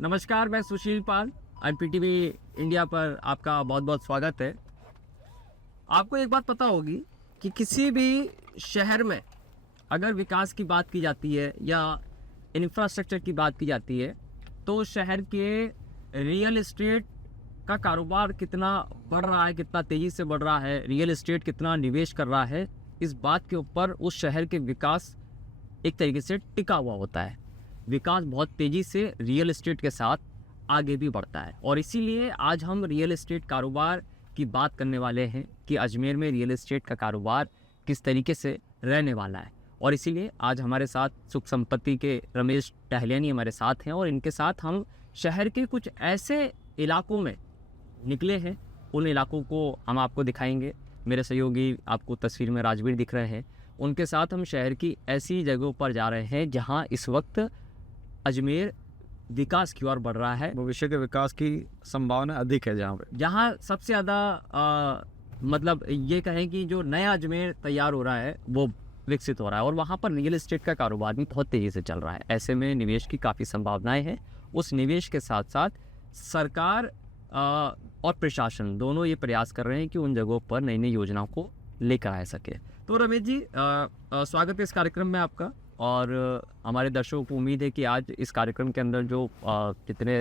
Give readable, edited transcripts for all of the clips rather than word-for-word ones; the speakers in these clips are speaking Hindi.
नमस्कार, मैं सुशील पाल। IPTV इंडिया पर आपका बहुत बहुत स्वागत है। आपको एक बात पता होगी कि किसी भी शहर में अगर विकास की बात की जाती है या इंफ्रास्ट्रक्चर की बात की जाती है तो शहर के रियल एस्टेट का कारोबार कितना बढ़ रहा है, कितना तेज़ी से बढ़ रहा है, रियल एस्टेट कितना निवेश कर रहा है, इस बात के ऊपर उस शहर के विकास एक तरीके से टिका हुआ होता है। विकास बहुत तेज़ी से रियल एस्टेट के साथ आगे भी बढ़ता है और इसीलिए आज हम रियल एस्टेट कारोबार की बात करने वाले हैं कि अजमेर में रियल एस्टेट का कारोबार किस तरीके से रहने वाला है। और इसीलिए आज हमारे साथ सुख संपत्ति के रमेश टहलियानी हमारे साथ हैं और इनके साथ हम शहर के कुछ ऐसे इलाकों में निकले हैं, उन इलाकों को हम आपको दिखाएंगे। मेरे सहयोगी आपको तस्वीर में राजवीर दिख रहे हैं, उनके साथ हम शहर की ऐसी जगहों पर जा रहे हैं जहां इस वक्त अजमेर विकास की ओर बढ़ रहा है। भविष्य के विकास की संभावना अधिक है जहाँ सबसे ज़्यादा मतलब ये कहें कि जो नया अजमेर तैयार हो रहा है वो विकसित हो रहा है और वहाँ पर रियल एस्टेट का कारोबार भी बहुत तेज़ी से चल रहा है। ऐसे में निवेश की काफ़ी संभावनाएं हैं। उस निवेश के साथ साथ सरकार और प्रशासन दोनों ये प्रयास कर रहे हैं कि उन जगहों पर नई नई योजनाओं को लेकर आ सके। तो रमेश जी, स्वागत है इस कार्यक्रम में आपका। और हमारे दर्शकों को उम्मीद है कि आज इस कार्यक्रम के अंदर जो जितने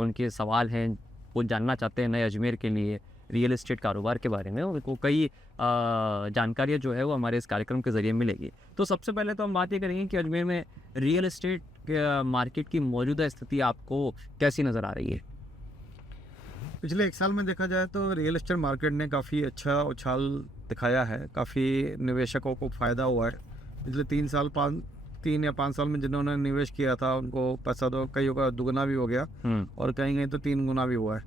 उनके सवाल हैं वो जानना चाहते हैं नए अजमेर के लिए रियल एस्टेट कारोबार के बारे में, उनको कई जानकारियाँ जो है वो हमारे इस कार्यक्रम के ज़रिए मिलेगी। तो सबसे पहले तो हम बात ये करेंगे कि अजमेर में रियल एस्टेट के मार्केट की मौजूदा स्थिति आपको कैसी नज़र आ रही है? पिछले एक साल में देखा जाए तो रियल एस्टेट मार्केट ने काफ़ी अच्छा उछाल दिखाया है, काफ़ी निवेशकों को फ़ायदा हुआ है। पिछले 3 या 5 साल में जिन्होंने निवेश किया था उनको पैसा तो कईयों का दुगना भी हो गया और कहीं तो 3 गुना भी हुआ है।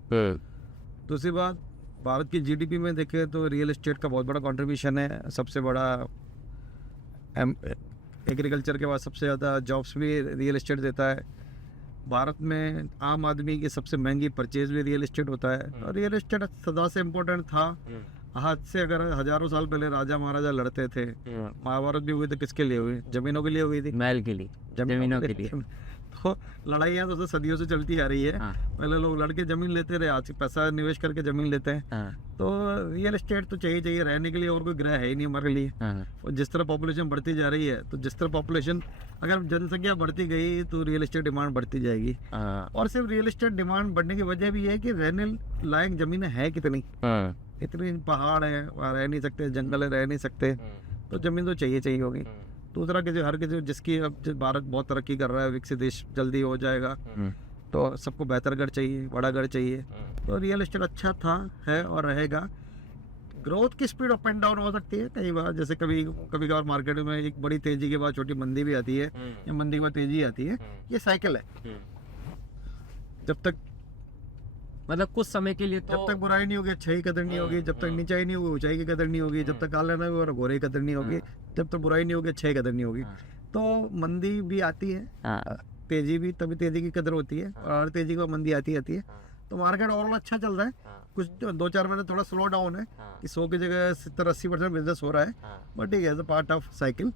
दूसरी बात, भारत की जीडीपी में देखें तो रियल एस्टेट का बहुत बड़ा कंट्रीब्यूशन है। सबसे बड़ा एग्रीकल्चर के बाद सबसे ज़्यादा जॉब्स भी रियल एस्टेट देता है। भारत में आम आदमी की सबसे महंगी परचेज भी रियल एस्टेट होता है और रियल एस्टेट सदा से इम्पोर्टेंट था। आज से अगर हजारों साल पहले राजा महाराजा लड़ते थे, महाभारत भी हुई तो किसके लिए हुई? जमीनों के लिए हुई थी, महल के लिए, जमीनों के लिए। तो लड़ाइयाँ तो सदियों से चलती आ रही है। पहले लोग लड़के जमीन लेते रहे, आज पैसा निवेश करके जमीन लेते हैं। तो रियल एस्टेट तो चाहिए रहने के लिए, और कोई ग्रह है ही नहीं हमारे लिए। और जिस तरह पॉपुलेशन बढ़ती जा रही है तो जिस तरह पॉपुलेशन अगर जनसंख्या बढ़ती गई तो रियल एस्टेट डिमांड बढ़ती जाएगी। और सिर्फ रियल एस्टेट डिमांड बढ़ने की वजह भी है कि रहने लायक जमीनें है कितनी, इतनी पहाड़ है वहाँ रह नहीं सकते, जंगल है रह नहीं सकते, तो जमीन तो चाहिए होगी। दूसरा हर किसी जिसकी अब भारत बहुत तरक्की कर रहा है, विकसित देश जल्दी हो जाएगा, तो सबको बेहतर घर चाहिए, बड़ा घर चाहिए। तो रियल एस्टेट अच्छा था, है और रहेगा। ग्रोथ की स्पीड अप एंड डाउन हो सकती है कई बार, जैसे कभी कभार मार्केट में एक बड़ी तेजी के बाद छोटी मंदी भी आती है या मंदी के बाद तेजी आती है। ये साइकिल है। जब तक मतलब कुछ समय के लिए तो जब तक बुराई नहीं होगी अच्छाई की कदर नहीं होगी, जब तक नीचाई नहीं होगी ऊंचाई की कदर नहीं होगी, जब तक काला नहीं होगा गोरे की कदर नहीं होगी, जब तक बुराई नहीं होगी अच्छाई की कदर नहीं होगी। तो मंदी भी आती है, तेजी भी, तभी तेजी की कदर होती है और तेजी को मंदी आती है। तो मार्केट ओवरऑल अच्छा चल रहा है। कुछ 2-4 महीने थोड़ा स्लो डाउन है कि 100 की जगह 70-80% बिजनेस हो रहा है, बट ठीक है, as a part of cycle.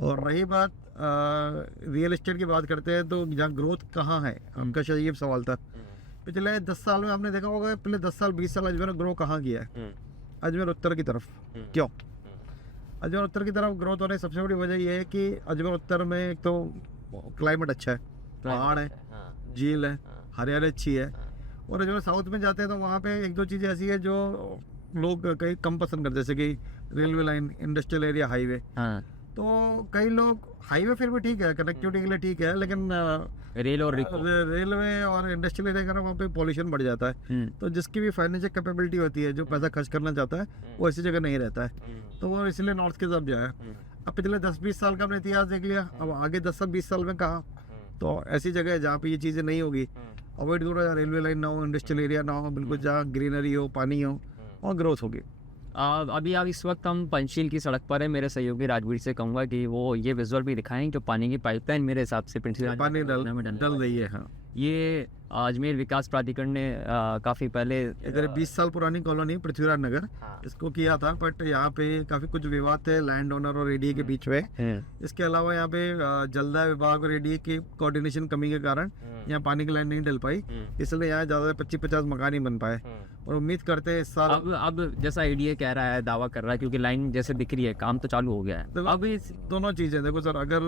और रही बात रियल एस्टेट की बात करते हैं तो जहाँ ग्रोथ कहाँ है, उनका शायद ये सवाल था। पिछले 10 साल में आपने देखा होगा, पिछले 10 साल 20 साल अजमेर ग्रो कहाँ किया है? अजमेर उत्तर की तरफ। क्यों अजमेर उत्तर की तरफ ग्रोथ होने की सबसे बड़ी वजह यह है कि अजमेर उत्तर में एक तो क्लाइमेट अच्छा है, पहाड़ है, झील है, हरियाली अच्छी है। और अजमेर साउथ में जाते हैं तो वहाँ पे 1-2 चीज़ें ऐसी है जो लोग कहीं कम पसंद करते हैं, जैसे कि railway line, industrial area, highway. तो कई लोग हाईवे फिर भी ठीक है, कनेक्टिविटी के लिए ठीक है, लेकिन रेलवे और इंडस्ट्रियल एरिया का वहाँ पे पॉल्यूशन बढ़ जाता है। तो जिसकी भी फाइनेंशियल कैपेबिलिटी होती है, जो पैसा खर्च करना चाहता है, वो ऐसी जगह नहीं रहता है, तो वो इसलिए नॉर्थ की तरफ जाए। अब पिछले 10-20 साल का हमने इतिहास देख लिया, अब आगे 10-20 साल में कहाँ? तो ऐसी जगह है जहाँ पे ये चीज़ें नहीं होगी। अवॉइड करो, जहाँ रेलवे लाइन ना हो, इंडस्ट्रियल एरिया ना हो, बिल्कुल जहाँ ग्रीनरी हो, पानी हो, और ग्रोथ होगी। अभी आप इस वक्त हम पंचशील की सड़क पर है। मेरे सहयोगी राजवीर से कहूँगा कि वो ये विजुअल भी दिखाएं जो पानी की पाइपलाइन मेरे हिसाब से पानी डल रही है। हाँ, ये अजमेर विकास प्राधिकरण ने काफ़ी पहले इधर 20 साल पुरानी कॉलोनी पृथ्वीराज नगर, हाँ। इसको किया था, बट यहाँ पे काफी कुछ विवाद थे लैंड ओनर और एडीए के बीच में। इसके अलावा यहाँ पे जलदाय विभाग और एडीए की कोऑर्डिनेशन कमी के कारण यहाँ पानी की लाइन नहीं डल पाई, इसलिए यहाँ ज्यादा 25-50 मकान ही बन पाए। और उम्मीद करते हैं इस साल अब जैसा एडीए कह रहा है, दावा कर रहा है, क्योंकि लाइन जैसे दिख रही है, काम तो चालू हो गया है। तो अब इस दोनों चीजें देखो सर, अगर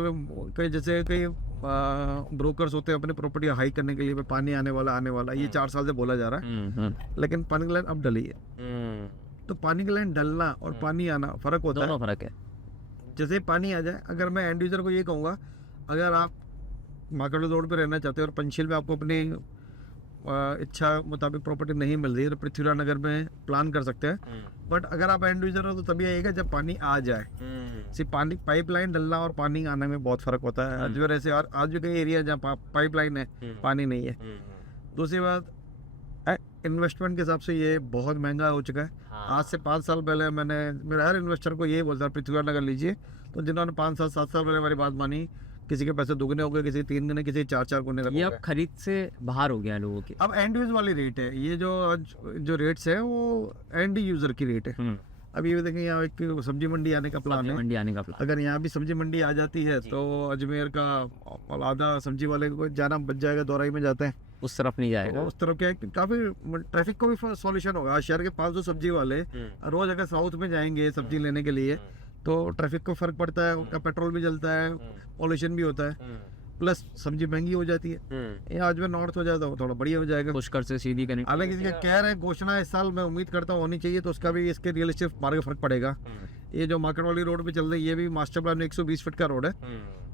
कई जैसे कई ब्रोकर्स होते हैं अपनी प्रॉपर्टी हाई करने के लिए, पानी आने वाला ये 4 साल से बोला जा रहा है, लेकिन पानी की लाइन अब डली है। तो पानी की लाइन डलना और पानी आना फर्क होता है, दोनों फर्क है। जैसे ही पानी आ जाए, अगर मैं एंड यूजर को ये कहूँगा, अगर आप मार्केट रोड पे रहना चाहते हैं और पंचशील में आपको अपनी इच्छा मुताबिक प्रॉपर्टी नहीं मिल रही है, तो पृथ्वीराज नगर में प्लान कर सकते हैं। बट अगर आप एंड यूजर हो तो तभी आएगा जब पानी आ जाए। सिर्फ पानी पाइपलाइन डलना और पानी आने में बहुत फर्क होता है। अजमेर ऐसे और आज भी कई एरिया जहाँ पाइपलाइन है, पानी नहीं है। दूसरी बात, इन्वेस्टमेंट के हिसाब से ये बहुत महंगा हो चुका है। आज से 5 साल पहले मेरा हर इन्वेस्टर को यही बोलता है पृथ्वीराज नगर लीजिए, तो जिन्होंने 5 साल 7 साल पहले हमारी बात मानी, किसी के पैसे दुगने हो गए, किसी 3 गुने, किसी 4 गुने। ये अब खरीद से बाहर हो गया है लोगों के। अब एंड यूज वाली रेट है ये, जो रेट्स है वो एंड यूजर की रेट है। अब ये देखें, यहाँ एक सब्जी मंडी आने का प्लान है, मंडी आने का प्लान। अगर यहाँ भी सब्जी मंडी आ जाती है तो अजमेर का आधा सब्जी वाले को जाना बच जाएगा, दौराई में जाते हैं, उस तरफ नहीं जाएगा। तो उस तरफ क्या है कि काफी ट्रैफिक को भी सॉल्यूशन होगा। शहर के 500 सब्जी वाले रोज अगर साउथ में जाएंगे सब्जी लेने के लिए, तो ट्रैफिक को फर्क पड़ता है, उनका पेट्रोल भी जलता है, पॉल्यूशन भी होता है, प्लस सब्जी महंगी हो जाती है। ये आज में नॉर्थ हो जाए तो थोड़ा बढ़िया हो जाएगा। पुष्कर से सीधी कनेक्ट। हालांकि इसके कह रहे हैं घोषणा इस साल मैं उम्मीद करता हूँ होनी चाहिए, तो उसका भी इसके रियल एस्टेट मार्ग फर्क पड़ेगा। ये जो मार्केट वाली रोड पे चल रही है, ये भी मास्टर प्लान में 120 फीट का रोड है,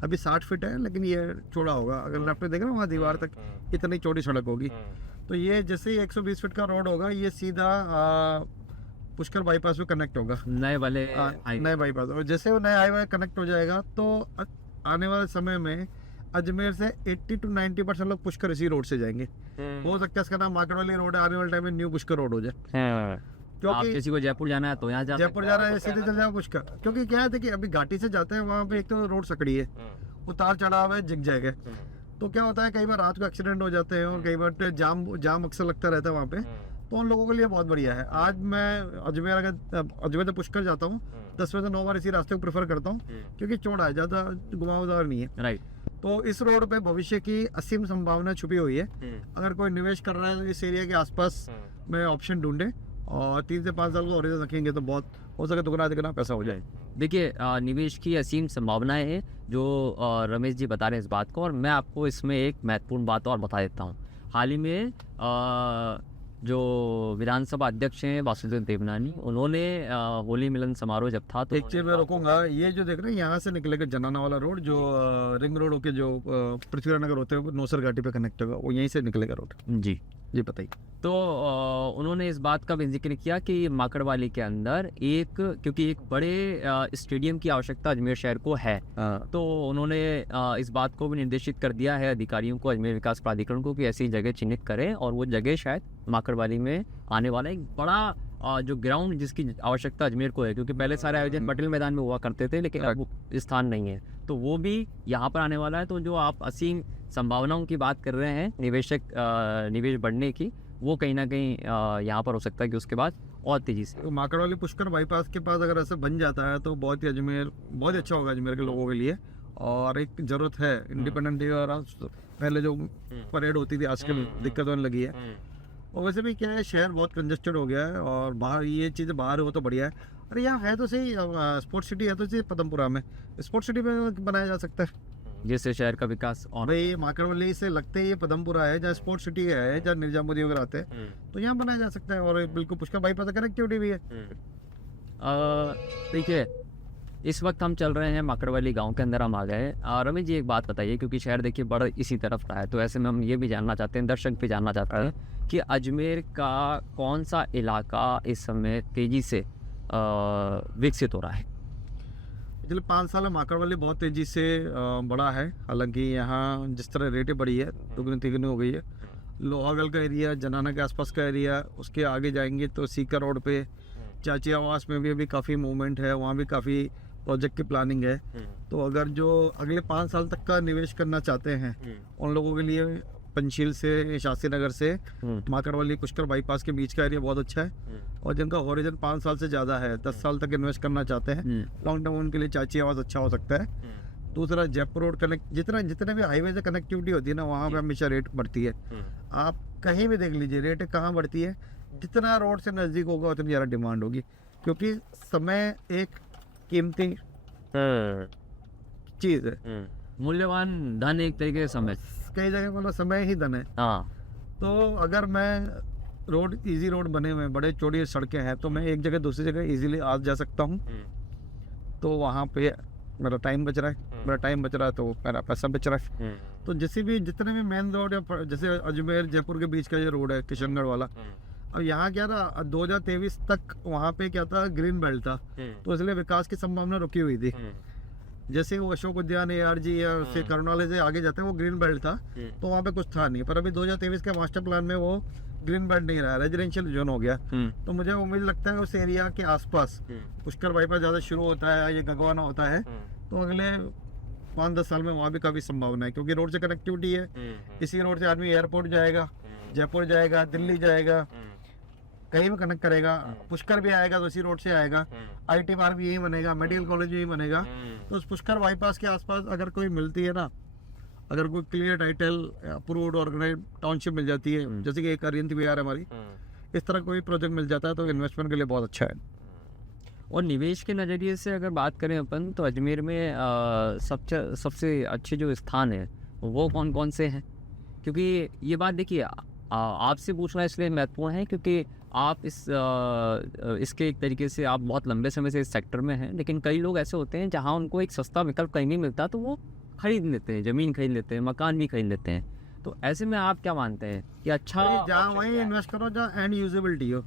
अभी 60 फीट है, लेकिन ये चौड़ा होगा। अगर लेफ्ट में देखें ना, वहाँ दीवार तक इतनी चौड़ी सड़क होगी। तो ये जैसे ही 120 फीट का रोड होगा, ये सीधा पुष्कर बाईपास में कनेक्ट होगा, नए वाले नए बाईपास। और जैसे वो नया हाईवे कनेक्ट हो जाएगा, तो आने वाले समय में अजमेर से 80 to 90% लोग पुष्कर इसी रोड से जाएंगे। हो सकता है इसका नाम मार्केट वाली रोड है, आने वाले टाइम में न्यू पुष्कर रोड हो जाए। आप क्योंकि किसी को जयपुर जाना है तो यहाँ जयपुर जा रहा है, सीधे चल जाओ पुष्कर। क्योंकि क्या है, देखिए अभी घाटी से जाते हैं, वहाँ पे एक तो रोड सकड़ी है, उतार चढ़ाव है, जिग है, तो क्या होता है कई बार रात को एक्सीडेंट हो जाते हैं और कई बार जाम अक्सर लगता रहता है वहाँ पे। तो उन लोगों के लिए बहुत बढ़िया है। आज मैं अजमेर से पुष्कर जाता हूँ, 10 में से 9 बार इसी रास्ते को प्रेफर करता हूँ, क्योंकि चौड़ा है, ज़्यादा घुमावदार नहीं है। राइट। तो इस रोड पे भविष्य की असीम संभावना छुपी हुई है। अगर कोई निवेश कर रहा है तो इस एरिया के आसपास में ऑप्शन ढूंढे, और 3 से 5 साल को और रखेंगे तो बहुत हो सके दुगना पैसा हो जाए। देखिए, निवेश की असीम संभावनाएं हैं जो रमेश जी बता रहे हैं इस बात को, और मैं आपको इसमें एक महत्वपूर्ण बात और बता देता हूँ। हाल ही में जो विधानसभा अध्यक्ष हैं वासुदेव देवनानी, उन्होंने होली मिलन समारोह जब था तो एक चीज मैं रोकूंगा, ये जो देख रहे हैं यहाँ से निकलेगा जनाना वाला रोड, जो रिंग रोड होके जो पृथ्वीराज नगर होते हैं नौसर घाटी पे कनेक्ट होगा, वो यहीं से निकलेगा रोड। जी जी बताइए। तो उन्होंने इस बात का भी जिक्र किया कि माकड़वाली के अंदर क्योंकि एक बड़े स्टेडियम की आवश्यकता अजमेर शहर को है, तो उन्होंने इस बात को भी निर्देशित कर दिया है अधिकारियों को, अजमेर विकास प्राधिकरण को, कि ऐसी जगह चिन्हित करें, और वो जगह शायद माकड़वाली में आने वाला एक बड़ा जो ग्राउंड जिसकी आवश्यकता अजमेर को है, क्योंकि पहले सारे आयोजन पटेल मैदान में हुआ करते थे, लेकिन अब स्थान नहीं है, तो वो भी यहाँ पर आने वाला है। तो जो आप असीम संभावनाओं की बात कर रहे हैं निवेश बढ़ने की, वो कहीं ना कहीं यहाँ पर हो सकता है कि उसके बाद और तेजी से। तो माकड़वाली पुष्कर बाईपास के पास अगर ऐसा बन जाता है तो बहुत ही अच्छा होगा अजमेर के लोगों के लिए। और एक जरूरत है इंडिपेंडेंट डे, और पहले जो परेड होती थी आजकल दिक्कत होने लगी है। और वैसे भी क्या है, शहर बहुत कंजेस्टेड हो गया है, और बाहर ये चीज़ें बाहर हो तो बढ़िया है। अरे यहाँ है तो सही, स्पोर्ट्स सिटी है तो सही, पदमपुरा में स्पोर्ट्स सिटी में बनाया जा सकता है, जिससे शहर का विकास। और भाई माकड़वली से लगते ही ये पदमपुरा है, जहाँ स्पोर्ट्स सिटी है, जहाँ निजामुद्दीन वगैरह आते हैं, तो यहाँ बनाया जा सकता है। और बिल्कुल पुष्कर बाईपास कनेक्टिविटी भी है। देखिए, इस वक्त हम चल रहे हैं माकड़वाली गांव के अंदर, हम आ गए। रमेश जी एक बात बताइए, क्योंकि शहर देखिए बड़ा इसी तरफ रहा है, तो ऐसे में हम ये भी जानना चाहते हैं, दर्शक भी जानना चाहते हैं कि अजमेर का कौन सा इलाका इस समय तेज़ी से विकसित हो रहा है। पिछले 5 साल में माकड़वली बहुत तेज़ी से बढ़ा है। हालांकि यहाँ जिस तरह रेटें बढ़ी है, दुगनी तिगनी हो गई है। लोहागल का एरिया, जनाना के आसपास का एरिया, उसके आगे जाएंगे तो सीकर रोड पे चाची आवास में भी अभी काफ़ी मूवमेंट है, वहाँ भी काफ़ी प्रोजेक्ट की प्लानिंग है। तो अगर जो अगले 5 साल तक का निवेश करना चाहते हैं, उन लोगों के लिए पंचशील से, शास्त्री नगर से माकड़वाली पुष्कर बाईपास के बीच का एरिया बहुत अच्छा है। और जिनका हॉरिजन 5 साल से ज़्यादा है, 10 साल तक इन्वेस्ट करना चाहते हैं, लॉन्ग टर्म उनके लिए चाची आवाज़ अच्छा हो सकता है। दूसरा, जयपुर रोड कनेक्ट, जितने भी हाईवे से कनेक्टिविटी होती है ना, वहाँ पे हमेशा रेट बढ़ती है। आप कहीं भी देख लीजिए रेट कहाँ बढ़ती है, जितना रोड से नज़दीक होगा उतनी ज़्यादा डिमांड होगी, क्योंकि समय एक कीमती चीज़ है। मूल्यवान धन एक तरीके से समय। कई जगह मतलब समय ही धन है। हाँ। तो अगर मैं रोड, इजी रोड बने हुए हैं, बड़े चौड़ी सड़कें हैं, तो मैं एक जगह दूसरी जगह इजीली आ जा सकता हूँ। तो वहाँ पे मेरा टाइम बच रहा है, मेरा टाइम बच रहा है तो मेरा पैसा बच रहा है। तो जितने भी मेन रोड या जैसे अजमेर जयपुर के बीच का ये रोड है किशनगढ़ वाला, अब यहाँ क्या था 2023 तक वहाँ पे क्या था, ग्रीन बेल्ट था, तो इसलिए विकास की संभावना रुकी हुई थी। जैसे वो अशोक उद्यान, ARG या से कर्नाले से आगे जाते हैं, वो ग्रीन बेल्ट था, तो वहाँ पे कुछ था नहीं। पर अभी 2023 के मास्टर प्लान में वो ग्रीन बेल्ट नहीं रहा, रेजिडेंशियल जोन हो गया। तो मुझे उम्मीद लगता है उस एरिया के आसपास पुष्कर बाईपास ज़्यादा शुरू होता है, ये गगवाना होता है, तो अगले 5-10 साल में वहाँ भी काफ़ी संभावना है, क्योंकि रोड से कनेक्टिविटी है। इसी रोड से आदमी एयरपोर्ट जाएगा, जयपुर जाएगा, दिल्ली जाएगा, कहीं भी कनेक्ट करेगा। पुष्कर भी आएगा तो इसी रोड से आएगा, IT पार्क भी यही बनेगा, मेडिकल कॉलेज भी यही बनेगा। तो उस पुष्कर बाईपास के आसपास अगर कोई मिलती है ना, अगर कोई clear title approved organise township मिल जाती है, जैसे कि एक अरियंत बिहार है हमारी, इस तरह कोई प्रोजेक्ट मिल जाता है तो इन्वेस्टमेंट के लिए बहुत अच्छा है। और निवेश के नज़रिए से अगर बात करें अपन, तो अजमेर में सबसे अच्छे जो स्थान है वो कौन कौन से हैं? क्योंकि ये बात देखिए, आपसे पूछना इसलिए महत्वपूर्ण है क्योंकि आप इसके एक तरीके से आप बहुत लंबे समय से इस सेक्टर में हैं, लेकिन कई लोग ऐसे होते हैं जहां उनको एक सस्ता विकल्प कहीं नहीं मिलता तो वो खरीद लेते हैं, ज़मीन खरीद लेते हैं, मकान भी खरीद लेते हैं। तो ऐसे में आप क्या मानते हैं कि अच्छा जहाँ वहीं इन्वेस्ट करो जहाँ एंड यूजेबिलिटी हो,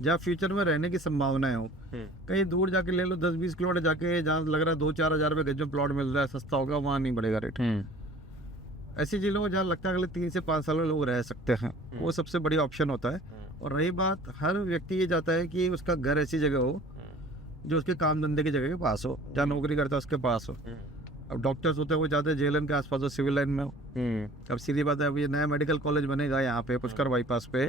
जहाँ फ्यूचर में रहने की संभावनाएं हो। कहीं दूर जाके ले लो, 10-20 किलोमीटर जाके, जहाँ लग रहा है 2-4 हज़ार रुपये गज में प्लॉट मिल रहा है, सस्ता होगा, वहाँ नहीं बढ़ेगा रेट। ऐसी जिलों में जहाँ लगता है अगले 3 से 5 साल में लोग रह सकते हैं, वो सबसे बड़ी ऑप्शन होता है। और रही बात, हर व्यक्ति ये चाहता है कि उसका घर ऐसी जगह हो जो उसके काम धंधे की जगह के पास हो, जहाँ नौकरी करता है उसके पास हो। अब डॉक्टर्स होते हैं वो चाहते हैं JLN के आसपास हो, सिविल लाइन में हो। अब सीधी बात है, अब ये नया मेडिकल कॉलेज बनेगा यहाँ पे पुष्कर बाईपास पे,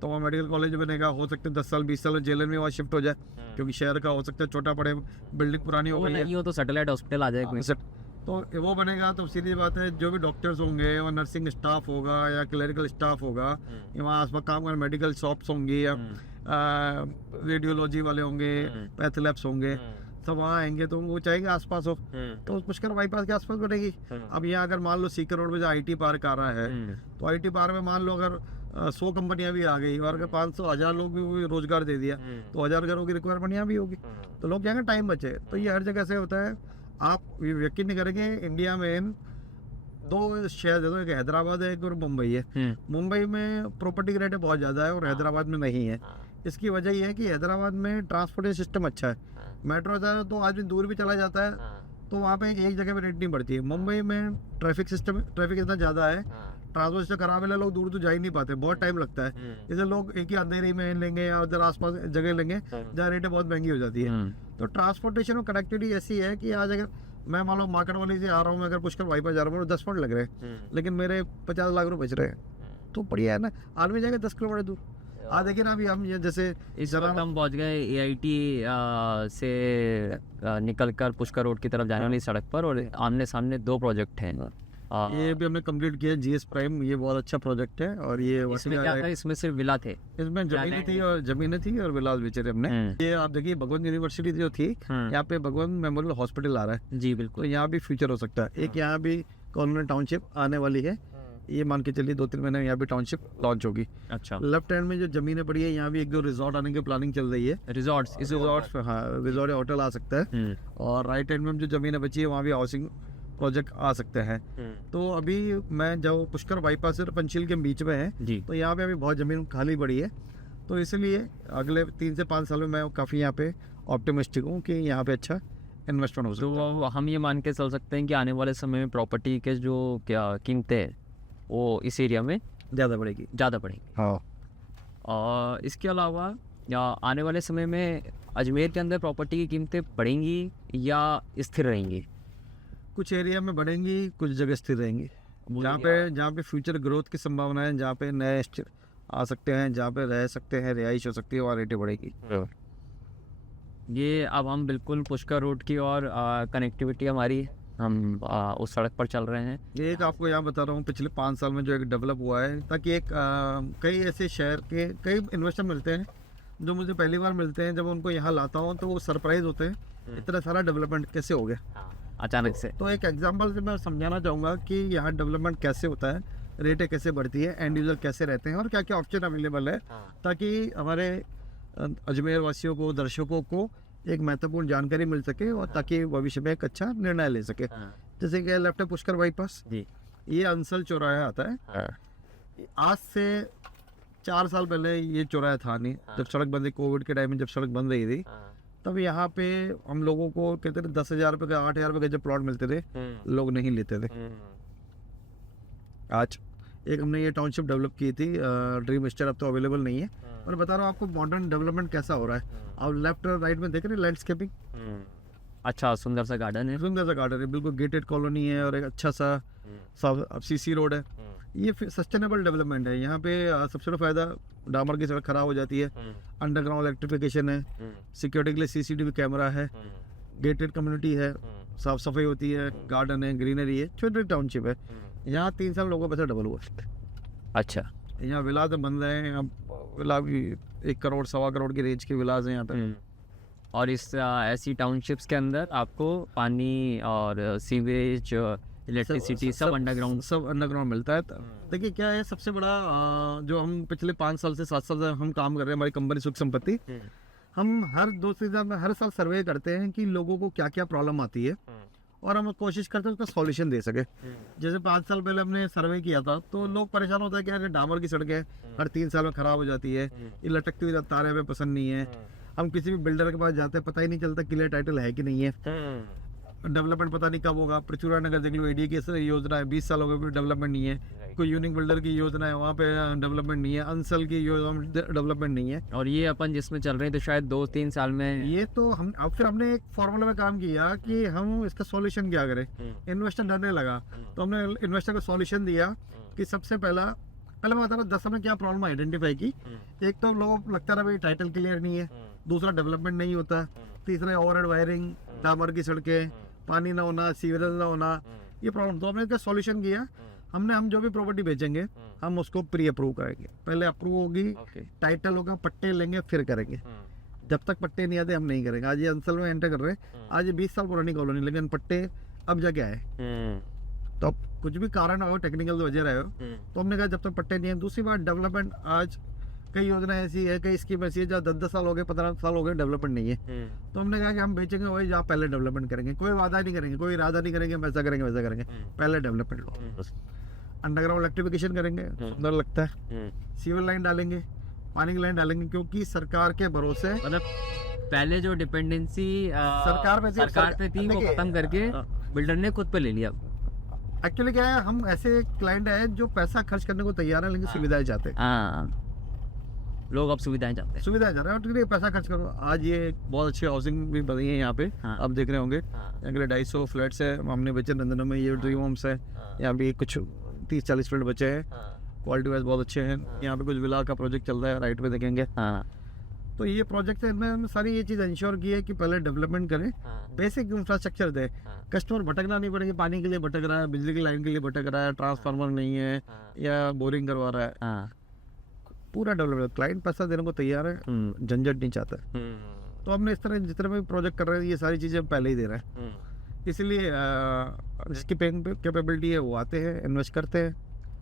तो वहाँ मेडिकल कॉलेज बनेगा, हो सकता है 10 साल 20 साल में JLN में वहाँ शिफ्ट हो जाए, क्योंकि शहर का हो सकता है छोटा पड़े, बिल्डिंग पुरानी हो गई है, तो सैटेलाइट हॉस्पिटल आ जाएगा, तो वो बनेगा। तो सीधी बात है, जो भी डॉक्टर्स होंगे और नर्सिंग स्टाफ होगा या क्लरिकल स्टाफ होगा, वहाँ आसपास काम कर, मेडिकल शॉप्स होंगी या रेडियोलॉजी वाले होंगे, पैथ लैब्स होंगे, सब वहाँ आएंगे, तो वो चाहेंगे आसपास हो, तो पुष्कर बाईपास के आसपास बनेगी। अब यहाँ अगर मान लो सीकर रोड पे जो IT पार्क आ रहा है, तो IT पार्क में मान लो अगर 100 कंपनियां भी आ गई और अगर 500-1000 लोग भी रोजगार दे दिया, तो 1000 घरों की रिक्वायरमेंट यहाँ भी होगी, तो लोग जाएंगे, टाइम बचे। तो ये हर जगह से होता है। आप यकीन नहीं करेंगे, इंडिया में 2 शहर दे दो, एक हैदराबाद है, एक और मुंबई है। मुंबई में प्रॉपर्टी रेट बहुत ज़्यादा है और हैदराबाद में नहीं है। इसकी वजह यह है कि हैदराबाद में ट्रांसपोर्टेशन सिस्टम अच्छा है, मेट्रो है, तो आदमी दूर भी चला जाता है, तो वहाँ पे एक जगह पे रेट नहीं बढ़ती है। मुंबई में ट्रैफिक इतना ज़्यादा है, ट्रांसपोर्ट से करावे ले लोग दूर तो जा ही नहीं पाते, बहुत टाइम लगता है। इसलिए लोग एक ही अंधेरी में लेंगे या उधर आसपास जगह लेंगे जहाँ रेटें बहुत महंगी हो जाती है। तो ट्रांसपोर्टेशन और कनेक्टिविटी ऐसी है कि आज अगर मैं मान लो माकड़वाली से आ रहा हूँ, अगर पुष्कर बाईपास जा रहा हूँ, 10 मिनट लग रहे हैं, लेकिन मेरे 50 लाख रुपये बच रहे हैं, तो बढ़िया है ना। आदमी जाएगा 10 किलोमीटर दूर। देखिए ना, अभी हम ये जैसे इस वक्त हम पहुँच गए AIT से निकल कर पुष्कर रोड की तरफ जाने वाली सड़क पर, और आमने सामने 2 प्रोजेक्ट हैं। ये भी हमने कंप्लीट किया, GS प्राइम, ये बहुत अच्छा प्रोजेक्ट है। और ये इसमें क्या था? इसमें सिर्फ विला थे, इसमें जमीनें थी और विलास बेचे थे हमने। ये आप देखिए, भगवान यूनिवर्सिटी जो थी, यहाँ पे भगवान मेमोरियल हॉस्पिटल आ रहा है जी, बिल्कुल। तो यहाँ भी फ्यूचर हो सकता है। एक यहाँ भी कॉलोनी टाउनशिप आने वाली है, ये मान के चलिए 2-3 महीने यहाँ भी टाउनशिप लॉन्च होगी। अच्छा। लेफ्ट हैंड में जो जमीनें पड़ी है, यहाँ भी 1-2 रिजॉर्ट आने की प्लानिंग चल रही है। रिजॉर्ट्स, इस रिजॉर्ट्स, हाँ, रिजॉर्ट या होटल आ सकता है। और राइट हैंड में जो जमीनें बची है, वहाँ भी हाउसिंग प्रोजेक्ट आ सकते हैं। तो अभी मैं जो पुष्कर बाईपास और पंचशील के बीच में है जी, तो यहाँ पे अभी बहुत ज़मीन खाली पड़ी है, तो इसलिए अगले 3 से 5 साल में मैं काफ़ी यहाँ पे ऑप्टिमिस्टिक हूँ कि यहाँ पे अच्छा इन्वेस्टमेंट हो सकता है। तो हम ये मान के चल सकते हैं कि आने वाले समय में प्रॉपर्टी के जो क्या कीमतें हैं वो इस एरिया में ज़्यादा बढ़ेगी। हाँ। और इसके अलावा या आने वाले समय में अजमेर के अंदर प्रॉपर्टी की कीमतें बढ़ेंगी या स्थिर रहेंगी? कुछ एरिया में बढ़ेंगी, कुछ जगह स्थिर रहेंगी। जहाँ पे फ्यूचर ग्रोथ की संभावना है, जहाँ पे नए आ सकते हैं, जहाँ पे रह सकते हैं, रिहाइश हो सकती है, वहाँ रेटें बढ़ेगी। ये अब हम बिल्कुल पुष्कर रोड की और कनेक्टिविटी हमारी हम उस सड़क पर चल रहे हैं। ये एक आपको यहाँ बता रहा हूँ, पिछले 5 साल में जो एक डेवलप हुआ है, ताकि एक कई ऐसे शहर के कई इन्वेस्टर मिलते हैं जो मुझे पहली बार मिलते हैं, जब उनको यहाँ लाता हूँ तो वो सरप्राइज होते हैं इतना सारा डेवलपमेंट कैसे हो गया अचानक से। तो एक एग्जांपल से मैं समझाना चाहूँगा कि यहाँ डेवलपमेंट कैसे होता है, रेटें कैसे बढ़ती है, एंड यूजर कैसे रहते हैं और क्या क्या ऑप्शन अवेलेबल है, ताकि हमारे अजमेर वासियों को, दर्शकों को एक महत्वपूर्ण जानकारी मिल सके और ताकि भविष्य में एक अच्छा निर्णय ले सके। जैसे कि लेफ्ट है पुष्कर बाईपास, ये अंसल चौराहा आता है। आज से 4 साल पहले ये चौराहा था नहीं, जब सड़क बंद थी, कोविड के टाइम में जब सड़क बंद रही थी, तब यहाँ पे हम लोगों को कहते थे 10,000 रुपये का 8,000 रुपये का जब प्लॉट मिलते थे, लोग नहीं लेते थे। आज एक हमने ये टाउनशिप डेवलप की थी, ड्रीम स्टार, अब तो अवेलेबल नहीं है, और बता रहा हूँ आपको मॉडर्न डेवलपमेंट कैसा हो रहा है। आप लेफ्ट और राइट में देख रहे हैं लैंडस्केपिंग, अच्छा सुंदर सा गार्डन है, सुंदर सा गार्डन है, बिल्कुल गेटेड कॉलोनी है और एक अच्छा सा सीसी रोड है। ये सस्टेनेबल डेवलपमेंट है। यहाँ पे सबसे बड़ा फायदा, डामर की सड़क खराब हो जाती है, अंडरग्राउंड इलेक्ट्रिफिकेशन है, सिक्योरिटी के लिए सीसीटीवी कैमरा है, गेटेड कम्युनिटी है, साफ सफाई होती है, गार्डन है, ग्रीनरी है, छोटी टाउनशिप है। यहाँ 3 साल लोगों का पैसा डबल हुआ। अच्छा, यहाँ विलास बन रहे हैं, यहाँ विला भी 1 करोड़ 1.25 करोड़ की रेंज के विलास हैं यहाँ पे। और इस ऐसी टाउनशिप्स के अंदर आपको पानी और सीवेज, इलेक्ट्रिसिटी सब अंडरग्राउंड मिलता है। देखिए क्या है, सबसे बड़ा जो हम पिछले 5 साल से 7 साल से हम काम कर रहे हैं, हमारी कंपनी सुख संपत्ति, हम हर 2 साल में हर साल सर्वे करते हैं कि लोगों को क्या क्या प्रॉब्लम आती है और हम कोशिश करते हैं उसका सॉल्यूशन दे सके। जैसे 5 साल पहले हमने सर्वे किया था तो लोग परेशान होता है कि यार डामर की सड़क है, हर 3 साल में खराब हो जाती है, ये लटकती हुई तारें हमें पसंद नहीं है, हम किसी भी बिल्डर के पास जाते हैं पता ही नहीं चलता क्लियर टाइटल है कि नहीं है, डेवलपमेंट पता नहीं कब होगा। पृथ्वीराज नगर देख लो, एडीए की योजना है, 20 साल हो गए, डेवलपमेंट नहीं है। कोई यूनिक बिल्डर की योजना है, वहाँ पे डेवलपमेंट नहीं है। अंसल की योजना डेवलपमेंट नहीं है। और ये अपन जिसमें चल रहे हैं तो शायद 2-3 साल में ये तो हम अब फिर हमने एक फॉर्मूला में काम किया कि हम इसका सॉल्यूशन क्या करें। इन्वेस्टर डरने लगा तो हमने इन्वेस्टर को सॉल्यूशन दिया कि सबसे पहले मैं बता रहा हूँ 10 में क्या प्रॉब्लम आइडेंटिफाई की। एक तो लोगों को लगता है भाई टाइटल क्लियर नहीं है, दूसरा डेवलपमेंट नहीं होता, तीसरा ओवरहेड वायरिंग, डामर की सड़कें, पानी ना होना, सीवरेज ना होना, ये प्रॉब्लम। तो हमने इसका सॉल्यूशन किया। हम जो भी प्रॉपर्टी बेचेंगे हम उसको प्री अप्रूव करेंगे। पहले अप्रूव होगी, टाइटल होगा, पट्टे लेंगे, फिर करेंगे। जब तक पट्टे नहीं आते हम नहीं करेंगे। आज ये अंसल में एंटर कर रहे हैं, आज ये 20 साल पुरानी कॉलोनी, लेकिन पट्टे अब जाके आए। तो अब कुछ भी कारण हो, टेक्निकल वजह रहे हो, तो हमने कहा जब तक पट्टे नहीं है। दूसरी बात, डेवलपमेंट आज कई योजना ऐसी है, कई स्कीम ऐसी है जहाँ 10-10 साल हो गए, 15 साल हो गए, डेवलपमेंट नहीं है। तो हमने कहा कि हम बेचेंगे वही जहाँ पहले डेवलपमेंट करेंगे। कोई वादा नहीं करेंगे, कोई इरादा नहीं करेंगे वैसा करेंगे वैसा करेंगे, पहले डेवलपमेंट लो। अंडरग्राउंड इलेक्ट्रिफिकेशन करेंगे, सुंदर लगता है, सीवर लाइन डालेंगे, पानी की लाइन डालेंगे, क्योंकि सरकार के भरोसे, मतलब पहले जो डिपेंडेंसी सरकार पे थी वो खत्म करके बिल्डर ने खुद पे ले लिया। एक्चुअली क्या है, हम ऐसे क्लाइंट है जो पैसा खर्च करने को तैयार है लेकिन सुविधाएं चाहते हैं। लोग अब सुविधाएं चाहते हैं, सुविधाएं चाह रहे हैं, और पैसा खर्च करो। आज ये बहुत अच्छी हाउसिंग भी बनी है यहाँ पे, आप देख रहे होंगे। यहाँ के 250 फ्लैट्स है, हमने बेचे नंदनों में। ये ड्रीम होम्स है, यहाँ भी कुछ 30-40 फ्लैट बचे हैं, क्वालिटी वाइज बहुत अच्छे हैं। यहाँ पे कुछ विला का प्रोजेक्ट चल रहा है, राइट पे देखेंगे। तो ये प्रोजेक्ट है, इनमें सारी ये चीज़ इंश्योर की है कि पहले डेवलपमेंट करें, बेसिक इंफ्रास्ट्रक्चर दे, कस्टमर भटकना नहीं पड़ेगा। पानी के लिए भटक रहा है, बिजली की लाइन के लिए भटक रहा है, ट्रांसफार्मर नहीं है या बोरिंग करवा रहा है, पूरा डेवलपमेंट। क्लाइंट पैसा देने को तैयार है, झंझट नहीं चाहता। तो हमने इस तरह जितने भी प्रोजेक्ट कर रहे हैं ये सारी चीज़ें पहले ही दे रहे हैं। इसलिए जिसकी पेइंग कैपेबिलिटी है वो आते हैं, इन्वेस्ट करते हैं।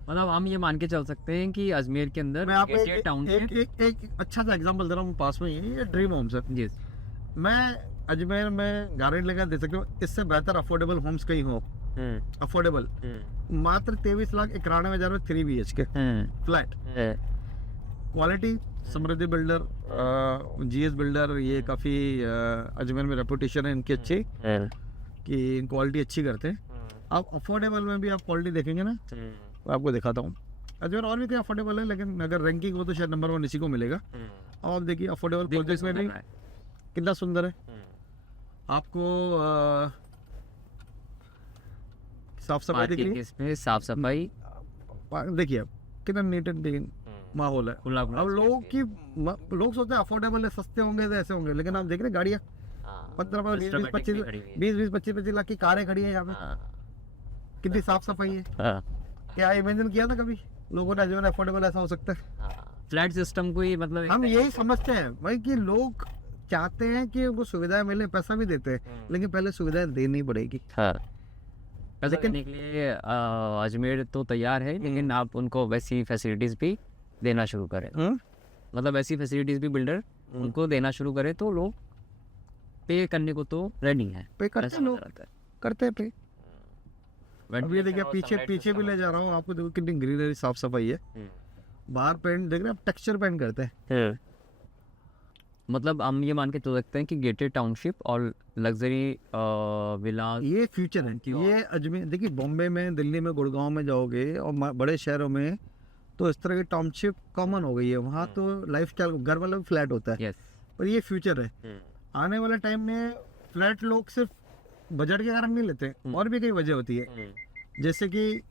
मतलब हम ये मान के चल सकते हैं कि अजमेर के अंदर मैं आपको एक अच्छा सा एग्जांपल दे रहा हूँ, पास में ही ये ड्रीम होम्स है। जी, मैं अजमेर में गारंटी लेकर दे सकता हूँ, इससे बेहतर अफोर्डेबल होम्स कहीं हो। अफोर्डेबल मात्र 23,91,000 में 3 BHK फ्लैट, क्वालिटी। समृद्धि बिल्डर, GS बिल्डर, ये काफ़ी अजमेर में रेपुटेशन है इनकी अच्छी कि क्वालिटी अच्छी करते हैं। आप अफोर्डेबल में भी आप क्वालिटी देखेंगे ना, तो आपको दिखाता हूँ। अजमेर और भी कहीं अफोर्डेबल है, लेकिन अगर रैंकिंग हो तो शायद नंबर 1 इसी को मिलेगा। और आप देखिए अफोर्डेबल प्रोजेक्ट्स में भी कितना सुंदर है। आपको साफ सफाई दिख पार्किंग रही इसमें साफ सफाई है, देखिए आप कितना नीट एंड क्लीन माहौल है। खुला अब लोग की लोग सोचते हैं अफोर्डेबल है, सस्ते होंगे तो ऐसे होंगे, लेकिन आप देख रहे हैं गाड़ियाँ 15-20-25 लाख की कारें खड़ी है यहाँ पे, कितनी साफ सफाई है। क्या इमेजिन किया था कभी लोगों ने जो अफोर्डेबल ऐसा हो सकता है? फ्लैट सिस्टम को ही मतलब हम यही समझते हैं भाई कि लोग चाहते हैं कि उनको सुविधाएं मिले, पैसा भी देते हैं, लेकिन पहले सुविधाएं देनी पड़ेगी। पैसा देने के लिए अजमेर तो तैयार है, लेकिन आप उनको वैसी फैसिलिटीज भी देना शुरू करें। मतलब ऐसी फैसिलिटीज भी बिल्डर उनको देना शुरू करे तो लोग पे करने को तो रेडी है। पे करते हैं लोग, करते हैं पे। अब ये देखिए पीछे पीछे भी ले जा रहा हूँ आपको, देखो कितनी ग्रीनरी साफ सफाई है। बाहर पेंट देख रहे हैं, टेक्सचर पेंट करते हैं। मतलब हम ये मान के चल सकते हैं कि गेटेड टाउनशिप और लग्जरी विला ये फ्यूचर है। ये अजमेर देखिए, बॉम्बे में, दिल्ली में, गुड़गांव में जाओगे और बड़े शहरों में तो इस तरह की टाउनशिप कॉमन हो गई है। वहाँ तो लाइफस्टाइल घर वाला भी फ्लैट होता है, पर ये फ्यूचर है। आने वाले टाइम में फ्लैट लोग सिर्फ बजट के कारण नहीं लेते, और भी कई वजह होती है, जैसे कि